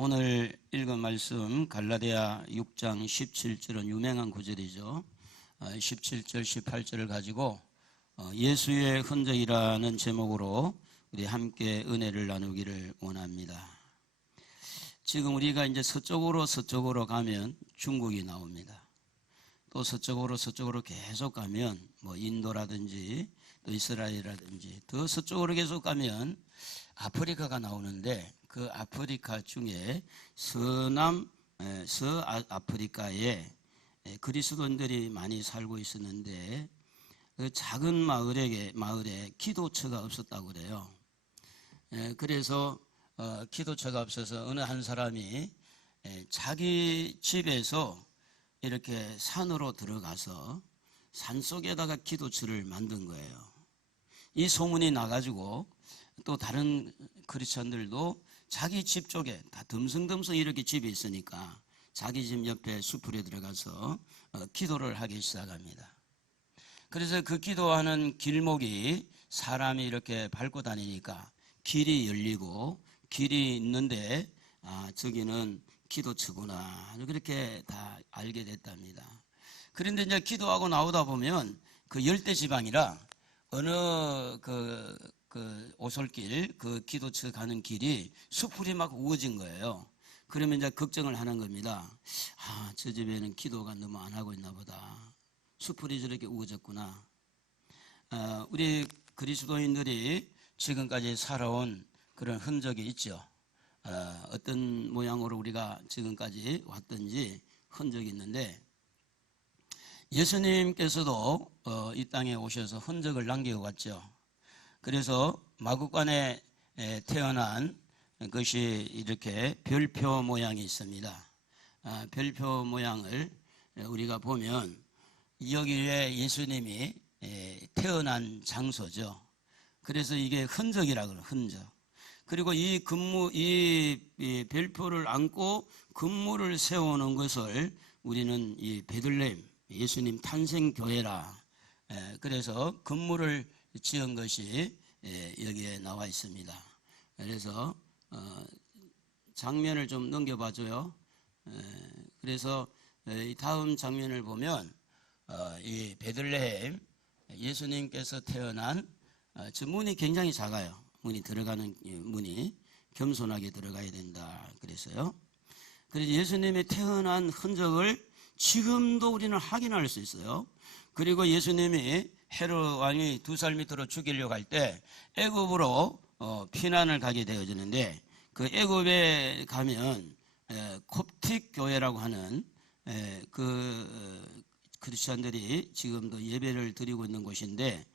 오늘 읽은 말씀 갈라디아 6장 17절은 유명한 구절이죠. 17절, 18절을 가지고 예수의 흔적이라는 제목으로 우리 함께 은혜를 나누기를 원합니다. 지금 우리가 이제 서쪽으로 가면 중국이 나옵니다. 또 서쪽으로 계속 가면 뭐 인도라든지 또 이스라엘이라든지 더 서쪽으로 계속 가면 아프리카가 나오는데, 그 아프리카 중에 서아프리카에 그리스도인들이 많이 살고 있었는데, 그 작은 마을에 기도처가 없었다고 그래요. 그래서 기도처가 없어서 어느 한 사람이 자기 집에서 이렇게 산으로 들어가서 산속에다가 기도처를 만든 거예요. 이 소문이 나가지고 또 다른 크리스천들도 자기 집 쪽에 다 듬성듬성 이렇게 집이 있으니까 자기 집 옆에 수풀에 들어가서 기도를 하기 시작합니다. 그래서 그 기도하는 길목이 사람이 이렇게 밟고 다니니까 길이 열리고, 길이 있는데 저기는 기도처구나, 그렇게 다 알게 됐답니다. 그런데 이제 기도하고 나오다 보면 그 열대 지방이라 어느 그 오솔길, 그 기도처 가는 길이 수풀이 막 우거진 거예요. 그러면 이제 걱정을 하는 겁니다. 저 집에는 기도가 너무 안 하고 있나 보다. 수풀이 저렇게 우거졌구나. 우리 그리스도인들이 지금까지 살아온 그런 흔적이 있죠. 어떤 모양으로 우리가 지금까지 왔든지 흔적이 있는데, 예수님께서도 이 땅에 오셔서 흔적을 남기고 갔죠. 그래서 마구간에 태어난 것이 이렇게 별표 모양이 있습니다. 별표 모양을 우리가 보면 여기에 예수님이 태어난 장소죠. 그래서 이게 흔적이라고 그래요. 흔적. 그리고 이 별표를 안고 근무를 세우는 것을 우리는 이 베들레헴 예수님 탄생교회라, 그래서 건물을 지은 것이 여기에 나와 있습니다. 그래서 장면을 좀 넘겨봐줘요. 그래서 이 다음 장면을 보면 이 베들레헴 예수님께서 태어난 저 문이 굉장히 작아요. 문이 들어가는 문이 겸손하게 들어가야 된다 그랬어요. 그래서 예수님의 태어난 흔적을 지금도 우리는 확인할 수 있어요. 그리고 예수님이 헤롯 왕이 2살 밑으로 죽이려고 할 때 애굽으로 피난을 가게 되어지는데, 그 애굽에 가면 콥틱 교회라고 하는 그 크리스천들이 지금도 예배를 드리고 있는 곳인데,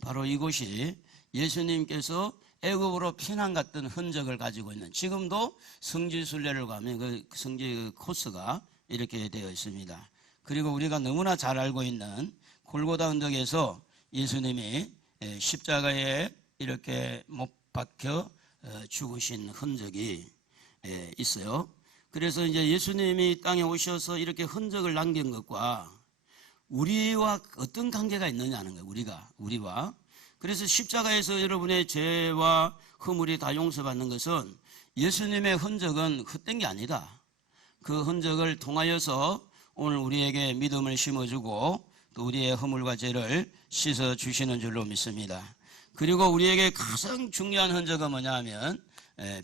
바로 이곳이 예수님께서 애굽으로 피난 갔던 흔적을 가지고 있는, 지금도 성지순례를 가면 그 성지 코스가 이렇게 되어 있습니다. 그리고 우리가 너무나 잘 알고 있는 골고다 언덕에서 예수님이 십자가에 이렇게 못 박혀 죽으신 흔적이 있어요. 그래서 이제 예수님이 땅에 오셔서 이렇게 흔적을 남긴 것과 우리와 어떤 관계가 있느냐는 거예요. 우리와. 그래서 십자가에서 여러분의 죄와 허물이 다 용서받는 것은 예수님의 흔적은 헛된 게 아니다. 그 흔적을 통하여서 오늘 우리에게 믿음을 심어주고 또 우리의 허물과 죄를 씻어주시는 줄로 믿습니다. 그리고 우리에게 가장 중요한 흔적은 뭐냐 하면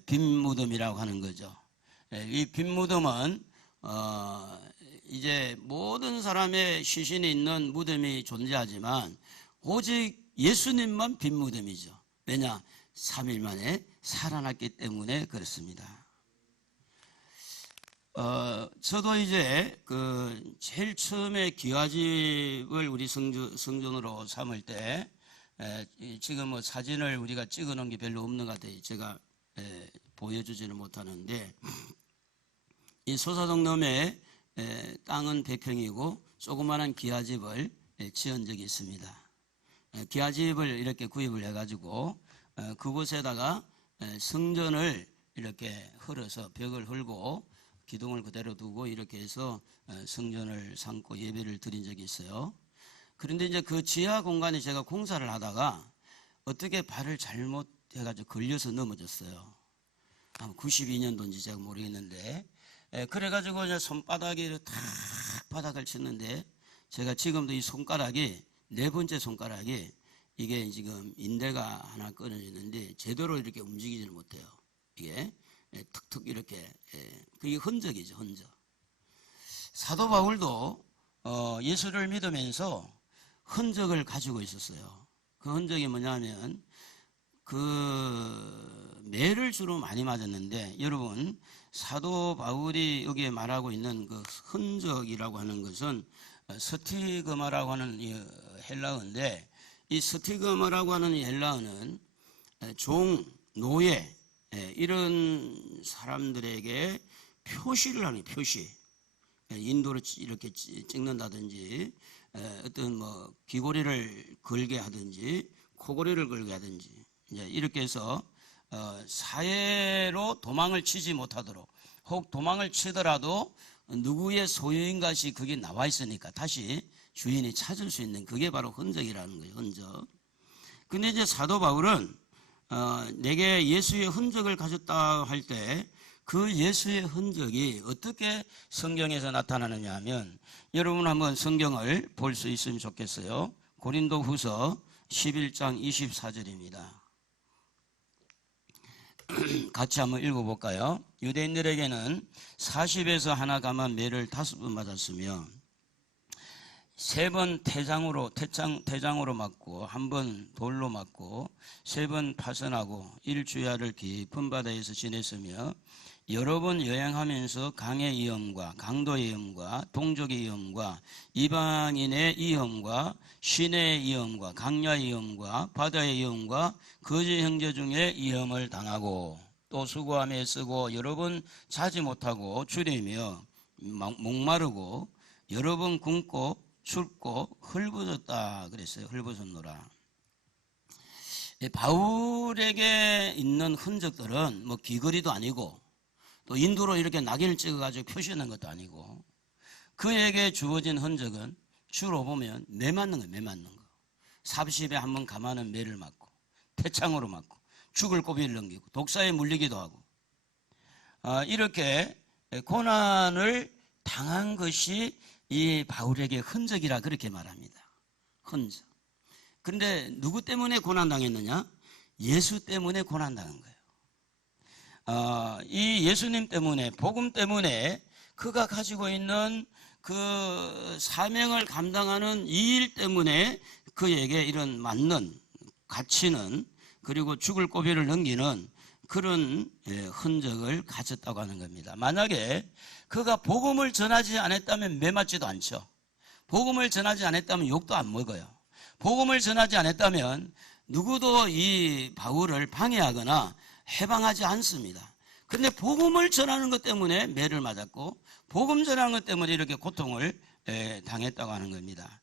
빈무덤이라고 하는 거죠. 이 빈무덤은 이제 모든 사람의 시신이 있는 무덤이 존재하지만 오직 예수님만 빈무덤이죠. 왜냐? 3일 만에 살아났기 때문에 그렇습니다. 저도 이제 제일 처음에 기와집을 우리 성전으로 삼을 때, 지금 뭐 사진을 우리가 찍어 놓은 게 별로 없는 것 같아요. 제가 보여주지는 못하는데, 이 소사동 넘에 땅은 100평이고 조그마한 기와집을 지은 적이 있습니다. 기와집을 이렇게 구입을 해가지고 그곳에다가 성전을 이렇게 헐어서 벽을 헐고 기둥을 그대로 두고 이렇게 해서 성전을 삼고 예배를 드린 적이 있어요. 그런데 이제 그 지하 공간에 제가 공사를 하다가 어떻게 발을 잘못해가지고 걸려서 넘어졌어요. 아마 92년도인지 제가 모르겠는데, 그래가지고 이제 손바닥에 탁 바닥을 쳤는데, 제가 지금도 이 손가락이, 네 번째 손가락이 이게 지금 인대가 하나 끊어지는데 제대로 이렇게 움직이지를 못해요. 이게 툭툭 이렇게, 그게 흔적이죠, 흔적. 사도 바울도 예수를 믿으면서 흔적을 가지고 있었어요. 그 흔적이 뭐냐면 그 매를 주로 많이 맞았는데, 여러분 사도 바울이 여기에 말하고 있는 그 흔적이라고 하는 것은 스티그마라고 하는 헬라어인데, 이 스티그마라고 하는 헬라어는 종, 노예 이런 사람들에게 표시를 하는, 표시, 인도를 이렇게 찍는다든지, 어떤 뭐 귀고리를 걸게 하든지 코고리를 걸게 하든지, 이제 이렇게 해서 사회로 도망을 치지 못하도록, 혹 도망을 치더라도 누구의 소유인 것이 그게 나와 있으니까 다시 주인이 찾을 수 있는, 그게 바로 흔적이라는 거예요. 흔적. 근데 이제 사도 바울은 내게 예수의 흔적을 가졌다 할 때 그 예수의 흔적이 어떻게 성경에서 나타나느냐 하면, 여러분 한번 성경을 볼 수 있으면 좋겠어요. 고린도후서 11장 24절입니다. 같이 한번 읽어볼까요? 유대인들에게는 40에서 하나 감한 매를 5번 맞았으며 3번 태장으로 맞고 1번 돌로 맞고 3번 파선하고 일주야를 깊은 바다에서 지냈으며 여러 번 여행하면서 강의 위험과 강도의 위험과 동족의 위험과 이방인의 위험과 시내의 위험과 강야의 위험과 바다의 위험과 거지 형제 중에 위험을 당하고 또 수고하며 쓰고 여러 번 자지 못하고 주리며 목마르고 여러 번 굶고 춥고 헐벗었다 그랬어요. 헐벗었노라. 바울에게 있는 흔적들은 뭐 귀걸이도 아니고 또 인도로 이렇게 낙인을 찍어가지고 표시하는 것도 아니고, 그에게 주어진 흔적은 주로 보면 매 맞는 거예요. 매 맞는 거. 40에 한 번 감하는 매를 맞고 태창으로 맞고 죽을 고비를 넘기고 독사에 물리기도 하고, 이렇게 고난을 당한 것이 이 바울에게 흔적이라 그렇게 말합니다. 흔적. 그런데 누구 때문에 고난당했느냐? 예수 때문에 고난당한 거예요. 이 예수님 때문에, 복음 때문에 그가 가지고 있는 그 사명을 감당하는 이 일 때문에 그에게 이런 맞는, 갇히는, 그리고 죽을 고비를 넘기는 그런 흔적을 가졌다고 하는 겁니다. 만약에 그가 복음을 전하지 않았다면 매 맞지도 않죠. 복음을 전하지 않았다면 욕도 안 먹어요. 복음을 전하지 않았다면 누구도 이 바울을 방해하거나 해방하지 않습니다. 그런데 복음을 전하는 것 때문에 매를 맞았고 복음 전하는 것 때문에 이렇게 고통을 당했다고 하는 겁니다.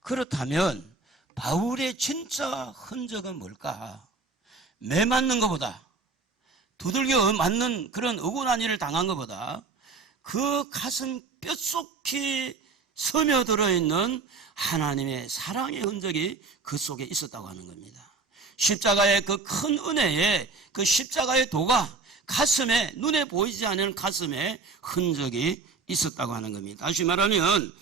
그렇다면 바울의 진짜 흔적은 뭘까? 매 맞는 것보다, 두들겨 맞는 그런 억울한 일을 당한 것보다 그 가슴 뼛속히 스며들어 있는 하나님의 사랑의 흔적이 그 속에 있었다고 하는 겁니다. 십자가의 그 큰 은혜에 그 십자가의 도가 가슴에, 눈에 보이지 않는 가슴에 흔적이 있었다고 하는 겁니다. 다시 말하면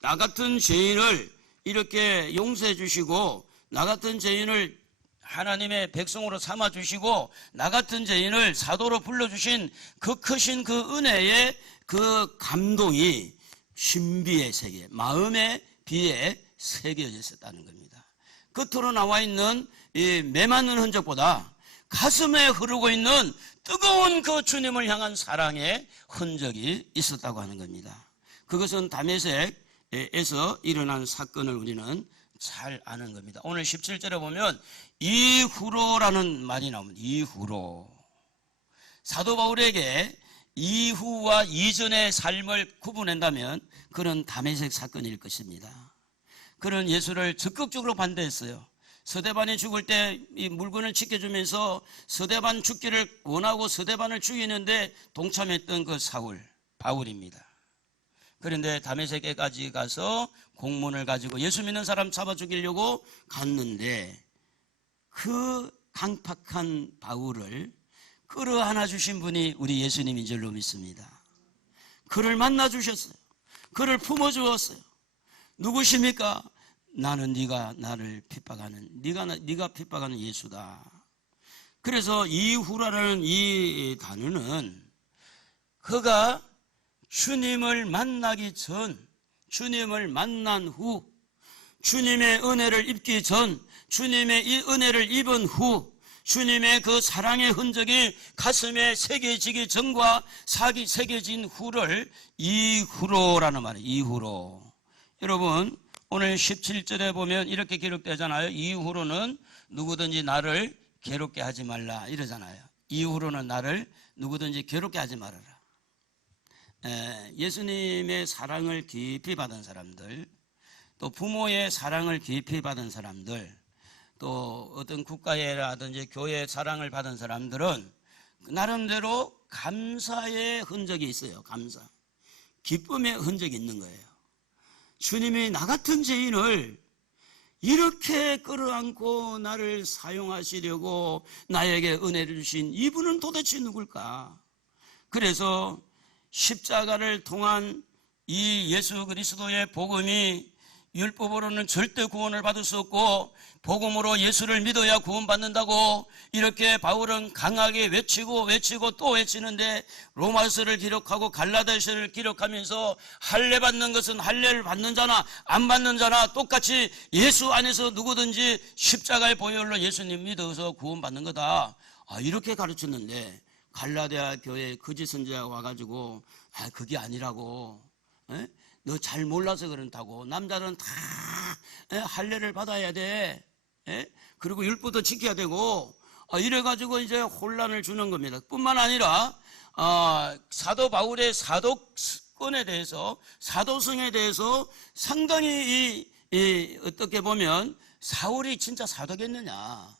나 같은 죄인을 이렇게 용서해 주시고, 나 같은 죄인을 하나님의 백성으로 삼아 주시고, 나 같은 죄인을 사도로 불러주신 그 크신 그 은혜의 그 감동이 신비의 세계, 마음의 비에 새겨져 있었다는 겁니다. 겉으로 나와 있는 이 매맞는 흔적보다 가슴에 흐르고 있는 뜨거운 그 주님을 향한 사랑의 흔적이 있었다고 하는 겁니다. 그것은 다메섹에서 일어난 사건을 우리는 잘 아는 겁니다. 오늘 17절에 보면 이후로라는 말이 나옵니다. 이후로. 사도 바울에게 이후와 이전의 삶을 구분한다면 그런 다메섹 사건일 것입니다. 그는 예수를 적극적으로 반대했어요. 서대반이 죽을 때 이 물건을 지켜주면서 서대반 죽기를 원하고 서대반을 죽이는데 동참했던 그 바울입니다. 그런데 다메섹에까지 가서 공문을 가지고 예수 믿는 사람 잡아 죽이려고 갔는데 그 강팍한 바울을 끌어안아 주신 분이 우리 예수님인 줄로 믿습니다. 그를 만나 주셨어요. 그를 품어 주었어요. 누구십니까? 나는 네가 나를 핍박하는, 네가 핍박하는 예수다. 그래서 이후라라는 이 단어는 그가 주님을 만나기 전, 주님을 만난 후, 주님의 은혜를 입기 전, 주님의 이 은혜를 입은 후, 주님의 그 사랑의 흔적이 가슴에 새겨지기 전과 새겨진 후를 이후로라는 말이에요. 이후로. 여러분, 오늘 17절에 보면 이렇게 기록되잖아요. 이후로는 누구든지 나를 괴롭게 하지 말라 이러잖아요. 이후로는 나를 누구든지 괴롭게 하지 말아라. 예수님의 사랑을 깊이 받은 사람들, 또 부모의 사랑을 깊이 받은 사람들, 또 어떤 국가라든지 교회의 사랑을 받은 사람들은 나름대로 감사의 흔적이 있어요. 감사, 기쁨의 흔적이 있는 거예요. 주님이 나 같은 죄인을 이렇게 끌어안고 나를 사용하시려고 나에게 은혜를 주신 이분은 도대체 누굴까? 그래서 십자가를 통한 이 예수 그리스도의 복음이 율법으로는 절대 구원을 받을 수 없고 복음으로 예수를 믿어야 구원받는다고 이렇게 바울은 강하게 외치고 또 외치는데, 로마서를 기록하고 갈라디아서를 기록하면서 할례 받는 것은 할례를 받는 자나 안 받는 자나 똑같이 예수 안에서 누구든지 십자가의 보혈로 예수님 믿어서 구원받는 거다, 이렇게 가르쳤는데, 갈라디아 교회 거짓 선지자가 와가지고 그게 아니라고, 너 잘 몰라서 그렇다고, 남자는 다 할례를 받아야 돼, 그리고 율법도 지켜야 되고, 이래가지고 이제 혼란을 주는 겁니다. 뿐만 아니라 사도 바울의 사도권에 대해서, 사도성에 대해서 상당히 어떻게 보면 사울이 진짜 사도겠느냐,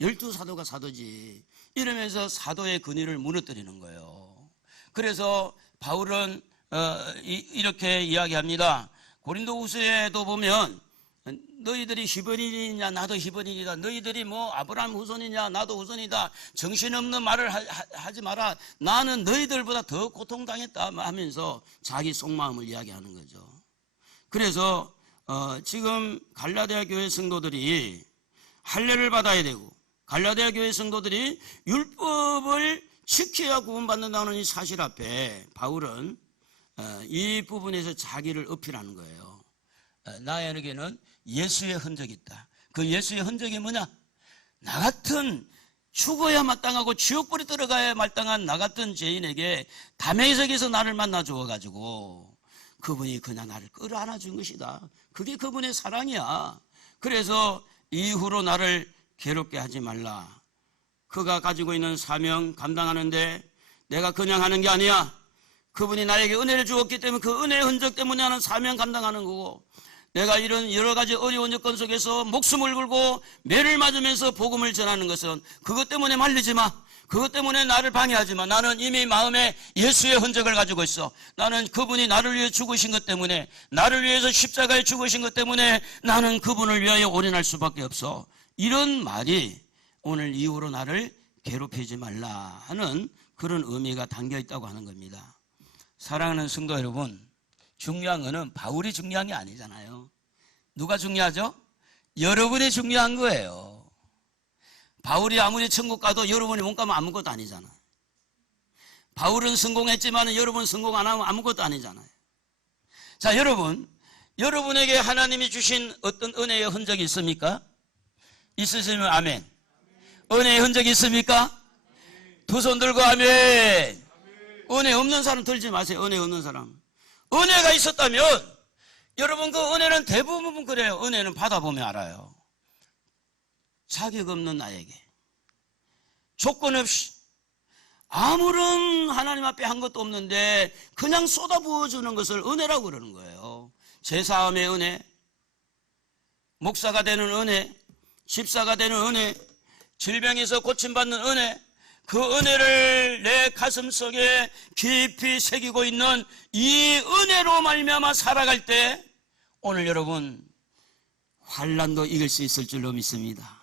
12사도가 사도지 이러면서 사도의 근위를 무너뜨리는 거예요. 그래서 바울은 이렇게 이야기합니다. 고린도후서에도 보면 너희들이 히브리인이냐 나도 히브리인이다, 너희들이 뭐 아브라함 후손이냐 나도 후손이다, 정신없는 말을 하지 마라, 나는 너희들보다 더 고통당했다 하면서 자기 속마음을 이야기하는 거죠. 그래서 지금 갈라디아 교회 성도들이 할례를 받아야 되고, 갈라디아 교회 성도들이 율법을 지켜야 구원받는다는 이 사실 앞에 바울은 이 부분에서 자기를 어필하는 거예요. 나에게는 예수의 흔적이 있다. 그 예수의 흔적이 뭐냐? 나 같은 죽어야 마땅하고 지옥불에 들어가야 마땅한 나 같은 죄인에게 다메섹에서 나를 만나 주어가지고 그분이 그냥 나를 끌어안아 준 것이다. 그게 그분의 사랑이야. 그래서 이후로 나를 괴롭게 하지 말라. 그가 가지고 있는 사명 감당하는데 내가 그냥 하는 게 아니야. 그분이 나에게 은혜를 주었기 때문에 그 은혜의 흔적 때문에 하는 사명 감당하는 거고, 내가 이런 여러 가지 어려운 여건 속에서 목숨을 걸고 매를 맞으면서 복음을 전하는 것은 그것 때문에 말리지 마, 그것 때문에 나를 방해하지 마. 나는 이미 마음에 예수의 흔적을 가지고 있어. 나는 그분이 나를 위해 죽으신 것 때문에, 나를 위해서 십자가에 죽으신 것 때문에 나는 그분을 위하여 올인할 수밖에 없어. 이런 말이 오늘 이후로 나를 괴롭히지 말라 하는 그런 의미가 담겨 있다고 하는 겁니다. 사랑하는 성도 여러분, 중요한 것은 바울이 중요한 게 아니잖아요. 누가 중요하죠? 여러분이 중요한 거예요. 바울이 아무리 천국 가도 여러분이 못 가면 아무것도 아니잖아요. 바울은 성공했지만 여러분 성공 안 하면 아무것도 아니잖아요. 자, 여러분에게 하나님이 주신 어떤 은혜의 흔적이 있습니까? 있으시면 아멘. 은혜의 흔적이 있습니까? 두 손 들고 아멘. 은혜 없는 사람 들지 마세요. 은혜 없는 사람. 은혜가 있었다면, 여러분 그 은혜는 대부분 그래요. 은혜는 받아보면 알아요. 자격 없는 나에게 조건 없이 아무런 하나님 앞에 한 것도 없는데 그냥 쏟아부어주는 것을 은혜라고 그러는 거예요. 제사함의 은혜, 목사가 되는 은혜, 집사가 되는 은혜, 질병에서 고침받는 은혜, 그 은혜를 내 가슴속에 깊이 새기고 있는 이 은혜로 말미암아 살아갈 때 오늘 여러분 환난도 이길 수 있을 줄로 믿습니다.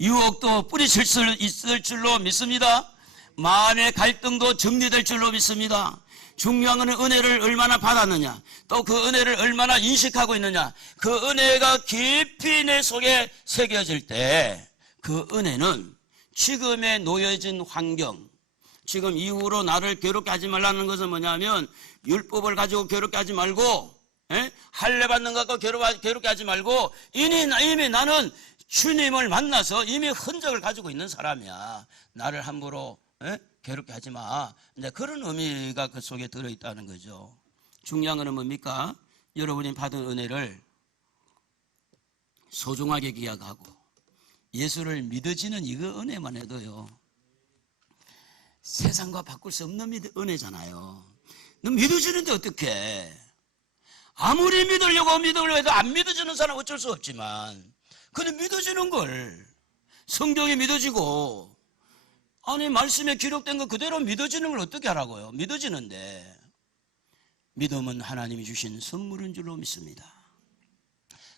유혹도 뿌리칠 수 있을 줄로 믿습니다. 마음의 갈등도 정리될 줄로 믿습니다. 중요한 건 은혜를 얼마나 받았느냐, 또 그 은혜를 얼마나 인식하고 있느냐. 그 은혜가 깊이 내 속에 새겨질 때 그 은혜는 지금의 놓여진 환경, 지금 이후로 나를 괴롭게 하지 말라는 것은 뭐냐면, 율법을 가지고 괴롭게 하지 말고, 할례 받는 것 갖고 괴롭게 하지 말고, 이미 나는 주님을 만나서 이미 흔적을 가지고 있는 사람이야. 나를 함부로 괴롭게 하지 마. 이제 그런 의미가 그 속에 들어있다는 거죠. 중요한 건 뭡니까? 여러분이 받은 은혜를 소중하게 기억하고 예수를 믿어지는 이거 은혜만 해도요, 세상과 바꿀 수 없는 은혜잖아요. 너 믿어지는데 어떡해? 아무리 믿으려고 해도 안 믿어지는 사람 어쩔 수 없지만, 근데 믿어지는 걸, 성경이 믿어지고, 아니 말씀에 기록된 거 그대로 믿어지는 걸 어떻게 하라고요? 믿어지는데, 믿음은 하나님이 주신 선물인 줄로 믿습니다.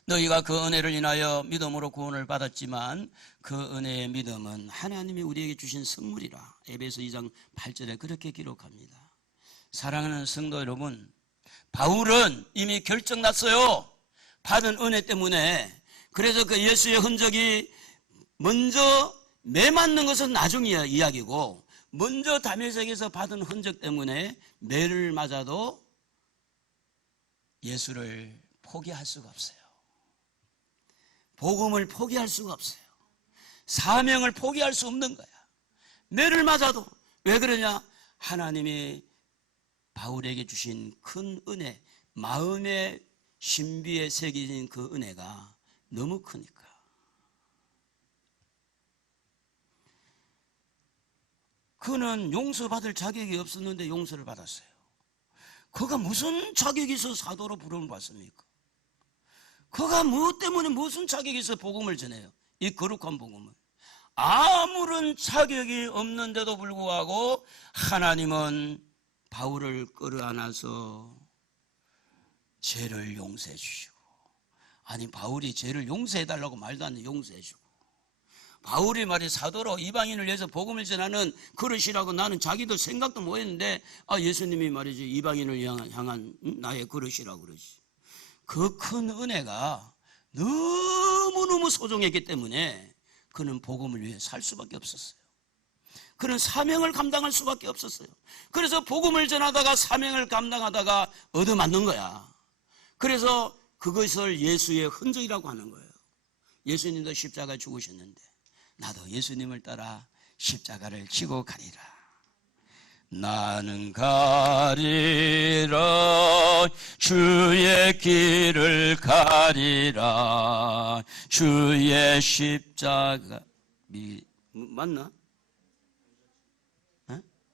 너희가 그 은혜를 인하여 믿음으로 구원을 받았지만 그 은혜의 믿음은 하나님이 우리에게 주신 선물이라. 에베소 2장 8절에 그렇게 기록합니다. 사랑하는 성도 여러분, 바울은 이미 결정났어요. 받은 은혜 때문에. 그래서 그 예수의 흔적이 먼저 매 맞는 것은 나중 이야기고, 먼저 다메섹에서 받은 흔적 때문에 매를 맞아도 예수를 포기할 수가 없어요. 복음을 포기할 수가 없어요. 사명을 포기할 수 없는 거야. 매를 맞아도. 왜 그러냐? 하나님이 바울에게 주신 큰 은혜, 마음의 신비에 새겨진 그 은혜가 너무 크니까. 그는 용서받을 자격이 없었는데 용서를 받았어요. 그가 무슨 자격이 있어 사도로 부름을 받습니까? 그가 무엇 때문에 무슨 자격이 있어 복음을 전해요? 이 거룩한 복음을. 아무런 자격이 없는데도 불구하고 하나님은 바울을 끌어안아서 죄를 용서해 주시고, 아니 바울이 죄를 용서해달라고 말도 안 돼, 용서해 주고, 바울이 말이 사도로 이방인을 위해서 복음을 전하는 그릇이라고 나는 자기도 생각도 못 했는데, 예수님이 말이지 이방인을 향한 나의 그릇이라고 그러지. 그 큰 은혜가 너무너무 소중했기 때문에 그는 복음을 위해 살 수밖에 없었어요. 그는 사명을 감당할 수밖에 없었어요. 그래서 복음을 전하다가 사명을 감당하다가 얻어맞는 거야. 그래서 그것을 예수의 흔적이라고 하는 거예요. 예수님도 십자가 죽으셨는데 나도 예수님을 따라 십자가를 지고 가리라. 나는 가리라, 주의 길을 가리라. 주의 십자가 맞나?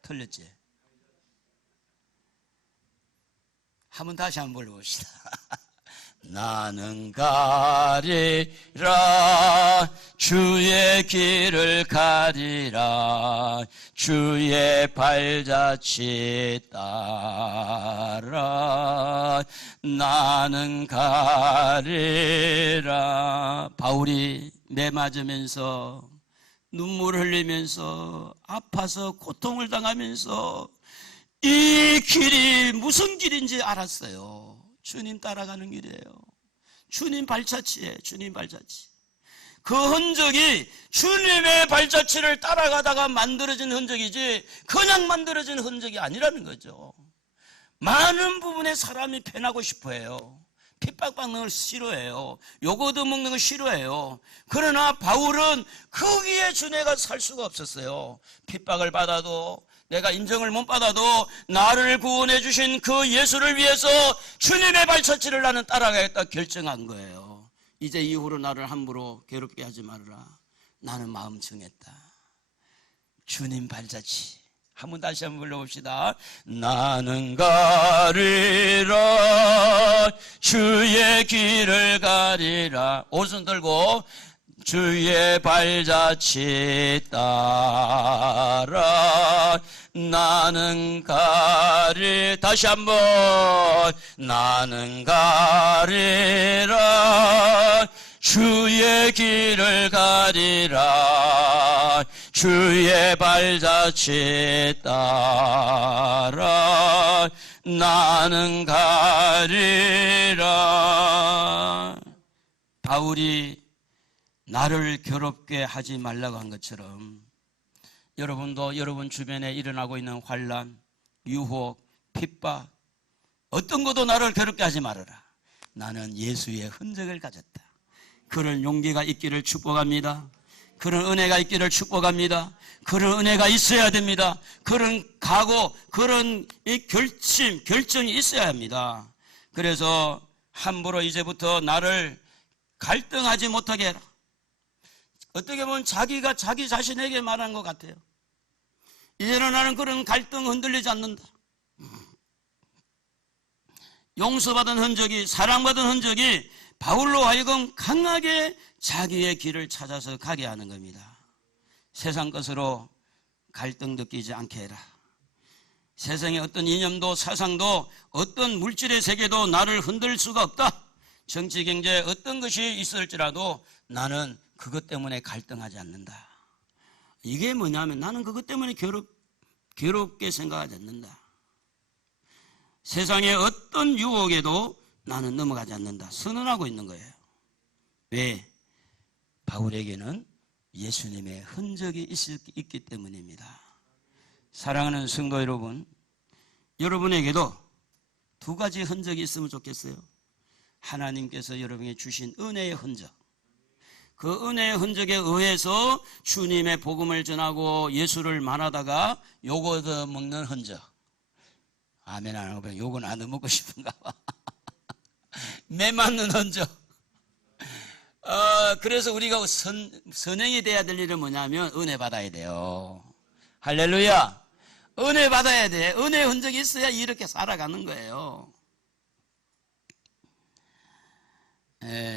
틀렸지? 한번 다시 한번 불러봅시다. 나는 가리라, 주의 길을 가리라. 주의 발자취 따라 나는 가리라. 바울이 매 맞으면서 눈물을 흘리면서 아파서 고통을 당하면서 이 길이 무슨 길인지 알았어요. 주님 따라가는 길이에요. 주님 발자취에, 주님 발자취. 그 흔적이 주님의 발자취를 따라가다가 만들어진 흔적이지 그냥 만들어진 흔적이 아니라는 거죠. 많은 부분에 사람이 편하고 싶어해요. 핍박받는 걸 싫어해요. 욕 얻어먹는 걸 싫어해요. 그러나 바울은 거기에 주내가 살 수가 없었어요. 핍박을 받아도, 내가 인정을 못 받아도 나를 구원해 주신 그 예수를 위해서 주님의 발자취를 나는 따라가겠다 결정한 거예요. 이제 이후로 나를 함부로 괴롭게 하지 말아라. 나는 마음 정했다. 주님 발자취. 한번 다시 한번 불러봅시다. 나는 가리라, 주의 길을 가리라. 오손 들고 주의 발자취 따라 나는 다시 한번 나는 가리라, 주의 길을 가리라. 주의 발자취 따라 나는 가리라. 바울이 나를 괴롭게 하지 말라고 한 것처럼 여러분도 여러분 주변에 일어나고 있는 환난, 유혹, 핍박 어떤 것도 나를 괴롭게 하지 말아라. 나는 예수의 흔적을 가졌다. 그런 용기가 있기를 축복합니다. 그런 은혜가 있기를 축복합니다. 그런 은혜가 있어야 됩니다. 그런 각오, 그런 결정이 있어야 합니다. 그래서 함부로 이제부터 나를 갈등하지 못하게 해라. 어떻게 보면 자기가 자기 자신에게 말한 것 같아요. 이제는 나는 그런 갈등 흔들리지 않는다. 용서받은 흔적이, 사랑받은 흔적이 바울로 하여금 강하게 자기의 길을 찾아서 가게 하는 겁니다. 세상 것으로 갈등 느끼지 않게 해라. 세상의 어떤 이념도 사상도 어떤 물질의 세계도 나를 흔들 수가 없다. 정치, 경제 어떤 것이 있을지라도 나는 그것 때문에 갈등하지 않는다. 이게 뭐냐면 나는 그것 때문에 괴롭게 생각하지 않는다. 세상의 어떤 유혹에도 나는 넘어가지 않는다. 선언하고 있는 거예요. 왜? 바울에게는 예수님의 흔적이 있기 때문입니다. 사랑하는 성도 여러분, 여러분에게도 두 가지 흔적이 있으면 좋겠어요. 하나님께서 여러분에게 주신 은혜의 흔적, 그 은혜의 흔적에 의해서 주님의 복음을 전하고 예수를 만나다가 욕 얻어 먹는 흔적. 아멘 안 하고 욕은 안 얻어 먹고 싶은가 봐. 매 맞는 흔적. 그래서 우리가 선행이 돼야 될 일은 뭐냐면 은혜 받아야 돼요. 할렐루야. 은혜 받아야 돼. 은혜의 흔적이 있어야 이렇게 살아가는 거예요.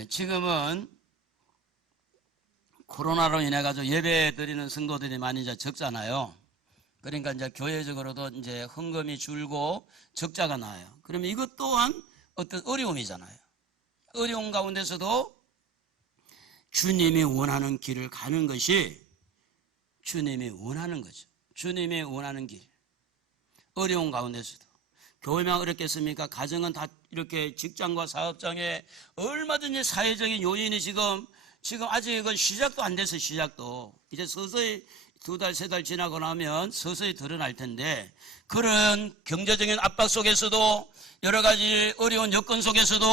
지금은 코로나로 인해 가지고 예배 드리는 성도들이 많이 이제 적잖아요. 그러니까 이제 교회적으로도 이제 헌금이 줄고 적자가 나요. 그러면 이것 또한 어떤 어려움이잖아요. 어려운 가운데서도 주님이 원하는 길을 가는 것이 주님이 원하는 거죠. 주님이 원하는 길. 어려운 가운데서도. 교회만 어렵겠습니까? 가정은 다 이렇게 직장과 사업장에 얼마든지 사회적인 요인이 지금 아직은 시작도 안 돼서 시작도. 이제 서서히 2달, 3달 지나고 나면 서서히 드러날 텐데 그런 경제적인 압박 속에서도 여러 가지 어려운 여건 속에서도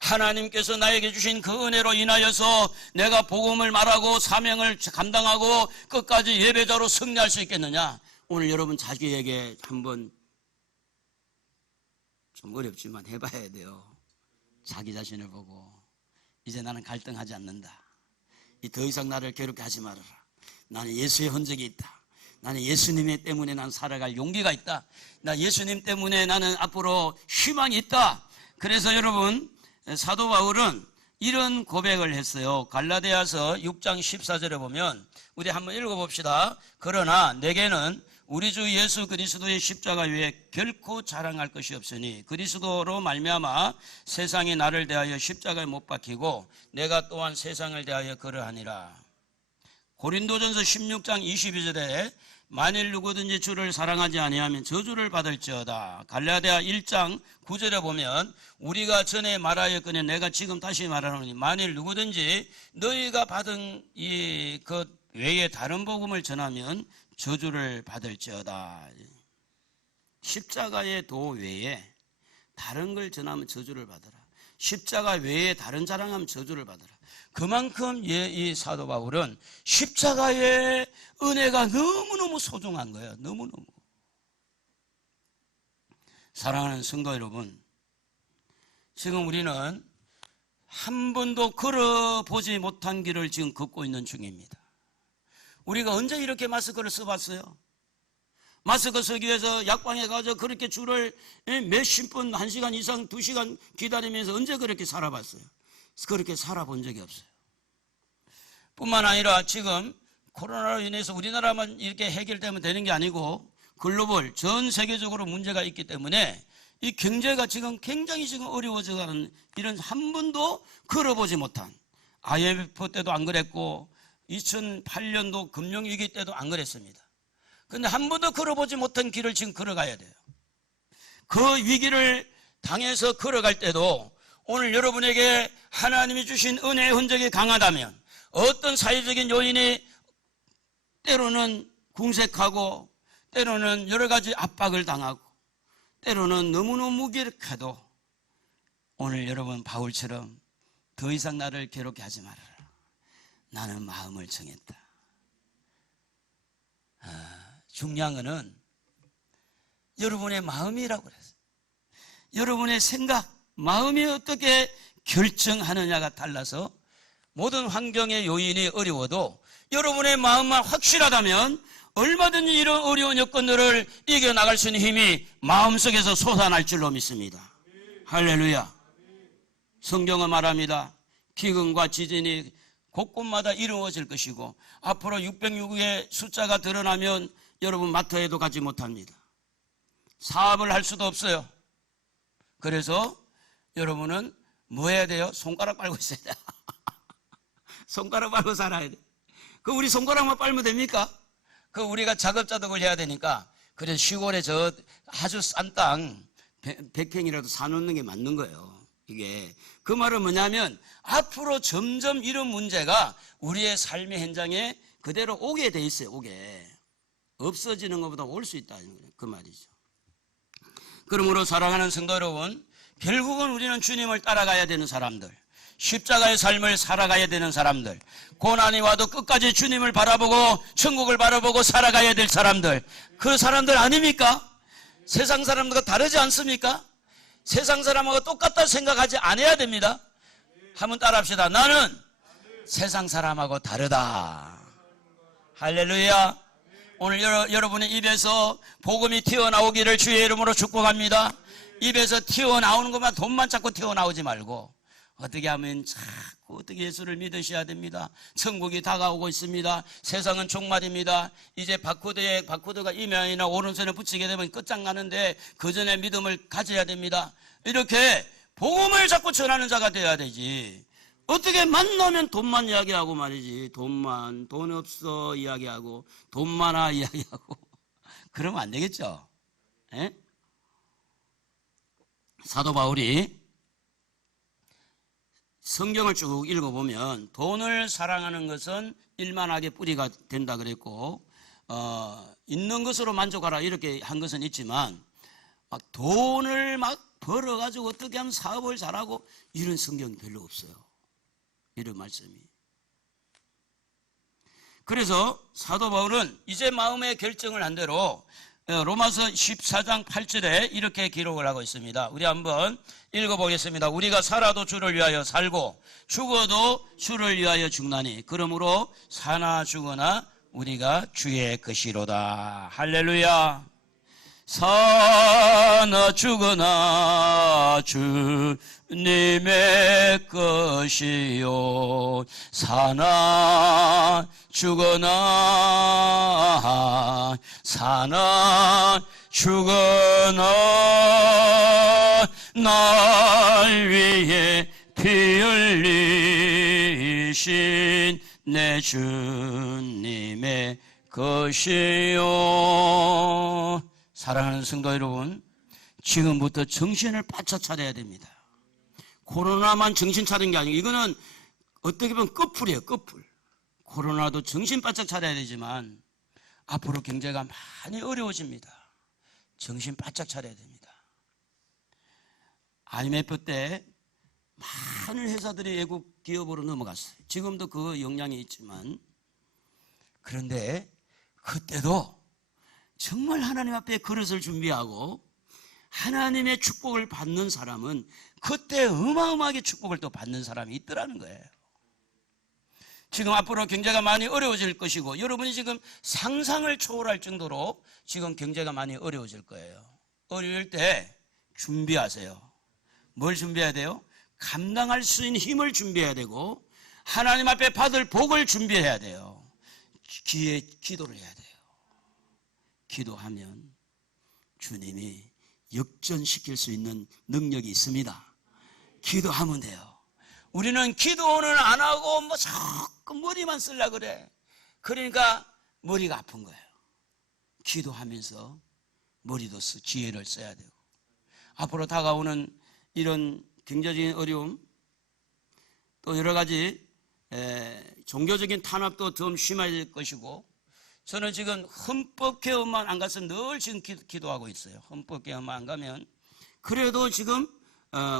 하나님께서 나에게 주신 그 은혜로 인하여서 내가 복음을 말하고 사명을 감당하고 끝까지 예배자로 승리할 수 있겠느냐? 오늘 여러분 자기에게 한번 좀 어렵지만 해봐야 돼요. 자기 자신을 보고 이제 나는 갈등하지 않는다. 더 이상 나를 괴롭게 하지 말아라. 나는 예수의 흔적이 있다. 나는 예수님 때문에 난 살아갈 용기가 있다. 나 예수님 때문에 나는 앞으로 희망이 있다. 그래서 여러분 사도 바울은 이런 고백을 했어요. 갈라디아서 6장 14절에 보면 우리 한번 읽어봅시다. 그러나 내게는 우리 주 예수 그리스도의 십자가 외에 결코 자랑할 것이 없으니 그리스도로 말미암아 세상이 나를 대하여 십자가에 못 박히고 내가 또한 세상을 대하여 그러하니라. 고린도전서 16장 22절에 만일 누구든지 주를 사랑하지 아니하면 저주를 받을지어다. 갈라디아 1장 9절에 보면 우리가 전에 말하였거니 내가 지금 다시 말하노니 만일 누구든지 너희가 받은 이 것 외에 다른 복음을 전하면 저주를 받을지어다. 십자가의 도 외에 다른 걸 전하면 저주를 받아라. 십자가 외에 다른 자랑하면 저주를 받아라. 그만큼 이 사도 바울은 십자가의 은혜가 너무너무 소중한 거예요. 너무너무. 사랑하는 성도 여러분, 지금 우리는 한 번도 걸어보지 못한 길을 지금 걷고 있는 중입니다. 우리가 언제 이렇게 마스크를 써봤어요? 마스크 쓰기 위해서 약방에 가서 그렇게 줄을 몇십 분, 1시간 이상, 2시간 기다리면서 언제 그렇게 살아봤어요? 그렇게 살아본 적이 없어요. 뿐만 아니라 지금 코로나로 인해서 우리나라만 이렇게 해결되면 되는 게 아니고 글로벌, 전 세계적으로 문제가 있기 때문에 이 경제가 지금 굉장히 지금 어려워져가는 이런 한 번도 걸어보지 못한 IMF 때도 안 그랬고 2008년도 금융위기 때도 안 그랬습니다. 그런데 한 번도 걸어보지 못한 길을 지금 걸어가야 돼요. 그 위기를 당해서 걸어갈 때도 오늘 여러분에게 하나님이 주신 은혜의 흔적이 강하다면 어떤 사회적인 요인이 때로는 궁색하고 때로는 여러 가지 압박을 당하고 때로는 너무너무 무기력해도 오늘 여러분 바울처럼 더 이상 나를 괴롭게 하지 말아라. 나는 마음을 정했다. 중요한 것은 여러분의 마음이라고 그랬어요. 여러분의 생각, 마음이 어떻게 결정하느냐가 달라서 모든 환경의 요인이 어려워도 여러분의 마음만 확실하다면 얼마든지 이런 어려운 여건들을 이겨나갈 수 있는 힘이 마음속에서 솟아날 줄로 믿습니다. 할렐루야. 성경은 말합니다. 기근과 지진이 곳곳마다 이루어질 것이고 앞으로 606의 숫자가 드러나면 여러분 마트에도 가지 못합니다. 사업을 할 수도 없어요. 그래서 여러분은 뭐 해야 돼요? 손가락 빨고 있어야 돼요. 손가락 빨고 살아야 돼. 그 우리 손가락만 빨면 됩니까? 그 우리가 작업자득을 해야 되니까 그래서 시골에 저 아주 싼 땅 100평이라도 사놓는 게 맞는 거예요. 이게 그 말은 뭐냐면 앞으로 점점 이런 문제가 우리의 삶의 현장에 그대로 오게 돼 있어요. 오게 없어지는 것보다 올 수 있다 그 말이죠. 그러므로 사랑하는 성도 여러분, 결국은 우리는 주님을 따라가야 되는 사람들, 십자가의 삶을 살아가야 되는 사람들, 고난이 와도 끝까지 주님을 바라보고 천국을 바라보고 살아가야 될 사람들, 그 사람들 아닙니까? 세상 사람들과 다르지 않습니까? 세상 사람하고 똑같다 생각하지 않아야 됩니다. 한번 따라합시다. 나는 세상 사람하고 다르다. 할렐루야. 오늘 여러분의 입에서 복음이 튀어나오기를 주의 이름으로 축복합니다. 입에서 튀어나오는 것만 돈만 찾고 튀어나오지 말고 어떻게 하면 자꾸 어떻게 예수를 믿으셔야 됩니다. 천국이 다가오고 있습니다. 세상은 종말입니다. 이제 바코드가 이면이나 오른손에 붙이게 되면 끝장나는데 그 전에 믿음을 가져야 됩니다. 이렇게 복음을 자꾸 전하는 자가 되어야 되지. 어떻게 만나면 돈만 이야기하고 말이지. 돈 없어 이야기하고 돈 많아 이야기하고 그러면 안 되겠죠. 에? 사도 바울이 성경을 쭉 읽어보면 돈을 사랑하는 것은 일만하게 뿌리가 된다 그랬고 있는 것으로 만족하라 이렇게 한 것은 있지만 막 돈을 막 벌어가지고 어떻게 하면 사업을 잘하고 이런 성경이 별로 없어요. 이런 말씀이. 그래서 사도 바울은 이제 마음의 결정을 한 대로 로마서 14장 8절에 이렇게 기록을 하고 있습니다. 우리 한번 읽어보겠습니다. 우리가 살아도 주를 위하여 살고 죽어도 주를 위하여 죽나니 그러므로 사나 죽으나 우리가 주의 것이로다. 할렐루야. 사나 죽으나 주님의 것이요 사나 죽으나 날 위해 피 흘리신 내 주님의 것이요. 사랑하는 성도 여러분, 지금부터 정신을 바짝 차려야 됩니다. 코로나만 정신 차린 게 아니고 이거는 어떻게 보면 끝풀이에요. 끝풀. 코로나도 정신 바짝 차려야 되지만 앞으로 경제가 많이 어려워집니다. 정신 바짝 차려야 됩니다. IMF 때 많은 회사들이 외국 기업으로 넘어갔어요. 지금도 그 영향이 있지만 그런데 그때도 정말 하나님 앞에 그릇을 준비하고 하나님의 축복을 받는 사람은 그때 어마어마하게 축복을 또 받는 사람이 있더라는 거예요. 지금 앞으로 경제가 많이 어려워질 것이고 여러분이 지금 상상을 초월할 정도로 지금 경제가 많이 어려워질 거예요. 어려울 때 준비하세요. 뭘 준비해야 돼요? 감당할 수 있는 힘을 준비해야 되고 하나님 앞에 받을 복을 준비해야 돼요. 기도를 해야 돼요. 기도하면 주님이 역전시킬 수 있는 능력이 있습니다. 기도하면 돼요. 우리는 기도는 안 하고 뭐 자꾸 머리만 쓰려 그래. 그러니까 머리가 아픈 거예요. 기도하면서 머리도 지혜를 써야 되고, 앞으로 다가오는 이런 경제적인 어려움, 또 여러 가지 종교적인 탄압도 더 심해질 것이고, 저는 지금 헌법개헌만 안 갔으면 늘 지금 기도하고 있어요. 헌법개헌만 안 가면 그래도 지금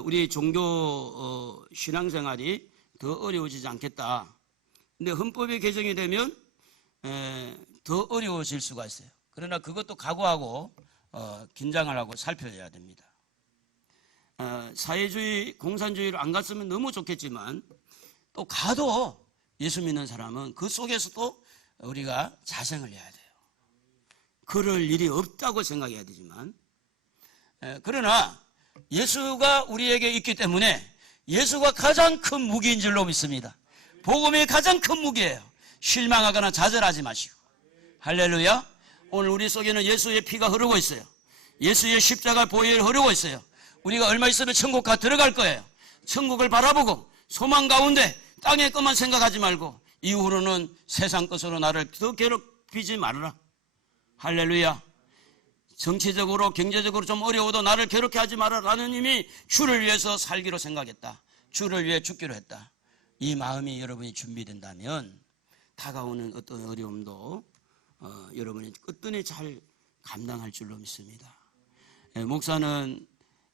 우리 종교 신앙생활이 더 어려워지지 않겠다. 근데 헌법이 개정이 되면 더 어려워질 수가 있어요. 그러나 그것도 각오하고 긴장을 하고 살펴야 됩니다. 사회주의, 공산주의를 안 갔으면 너무 좋겠지만, 또 가도 예수 믿는 사람은 그 속에서도 우리가 자생을 해야 돼요. 그럴 일이 없다고 생각해야 되지만, 그러나 예수가 우리에게 있기 때문에 예수가 가장 큰 무기인 줄로 믿습니다. 복음이 가장 큰 무기예요. 실망하거나 좌절하지 마시고. 할렐루야. 오늘 우리 속에는 예수의 피가 흐르고 있어요. 예수의 십자가 보혈이 흐르고 있어요. 우리가 얼마 있으면 천국 가 들어갈 거예요. 천국을 바라보고 소망 가운데 땅의 것만 생각하지 말고 이후로는 세상 것으로 나를 더 괴롭히지 말아라. 할렐루야. 정치적으로 경제적으로 좀 어려워도 나를 괴롭게 하지 말아라. 나는 이미 주를 위해서 살기로 생각했다. 주를 위해 죽기로 했다. 이 마음이 여러분이 준비된다면 다가오는 어떤 어려움도 여러분이 끝까지 잘 감당할 줄로 믿습니다. 목사는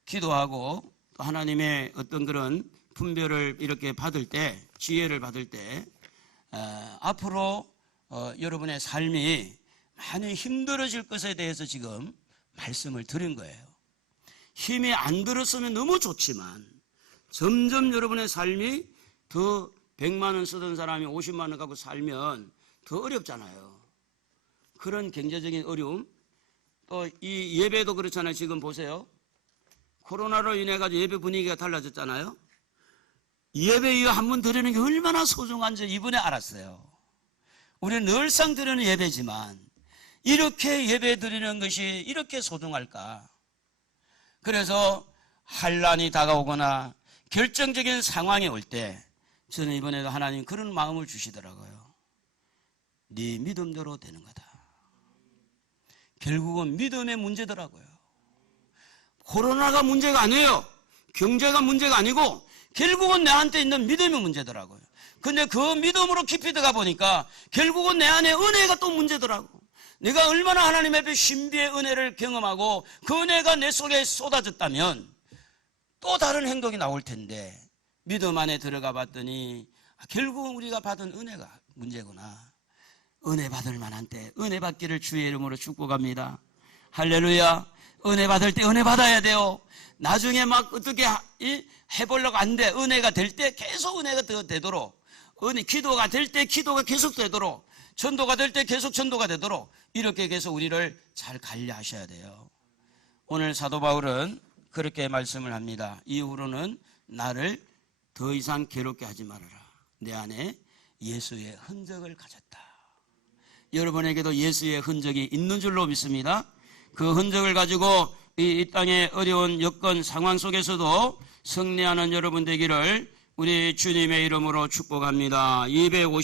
기도하고 또 하나님의 어떤 그런 분별을 이렇게 받을 때, 지혜를 받을 때 앞으로 여러분의 삶이 많이 힘들어질 것에 대해서 지금 말씀을 드린 거예요. 힘이 안 들었으면 너무 좋지만 점점 여러분의 삶이 더 100만 원 쓰던 사람이 50만 원 갖고 살면 더 어렵잖아요. 그런 경제적인 어려움, 또 이 예배도 그렇잖아요. 지금 보세요. 코로나로 인해 가지고 예배 분위기가 달라졌잖아요. 예배 이후 한 번 드리는 게 얼마나 소중한지 이번에 알았어요. 우리는 늘상 드리는 예배지만 이렇게 예배 드리는 것이 이렇게 소중할까? 그래서 환난이 다가오거나 결정적인 상황이 올 때 저는 이번에도 하나님 그런 마음을 주시더라고요. 네 믿음대로 되는 거다. 결국은 믿음의 문제더라고요. 코로나가 문제가 아니에요. 경제가 문제가 아니고 결국은 내한테 있는 믿음의 문제더라고요. 근데 그 믿음으로 깊이 들어가 보니까 결국은 내 안에 은혜가 또 문제더라고. 내가 얼마나 하나님 앞에 신비의 은혜를 경험하고 그 은혜가 내 속에 쏟아졌다면 또 다른 행동이 나올 텐데 믿음 안에 들어가 봤더니 결국은 우리가 받은 은혜가 문제구나. 은혜 받을 만한 때 은혜 받기를 주의 이름으로 축복합니다. 할렐루야. 은혜 받을 때 은혜 받아야 돼요. 나중에 막 어떻게 해보려고 안 돼. 은혜가 될 때 계속 은혜가 더 되도록, 기도가 될 때 기도가 계속 되도록, 전도가 될 때 계속 전도가 되도록 이렇게 계속 우리를 잘 관리하셔야 돼요. 오늘 사도 바울은 그렇게 말씀을 합니다. 이후로는 나를 더 이상 괴롭게 하지 말아라. 내 안에 예수의 흔적을 가졌다. 여러분에게도 예수의 흔적이 있는 줄로 믿습니다. 그 흔적을 가지고 이 땅의 어려운 여건 상황 속에서도 승리하는 여러분 되기를 우리 주님의 이름으로 축복합니다. 250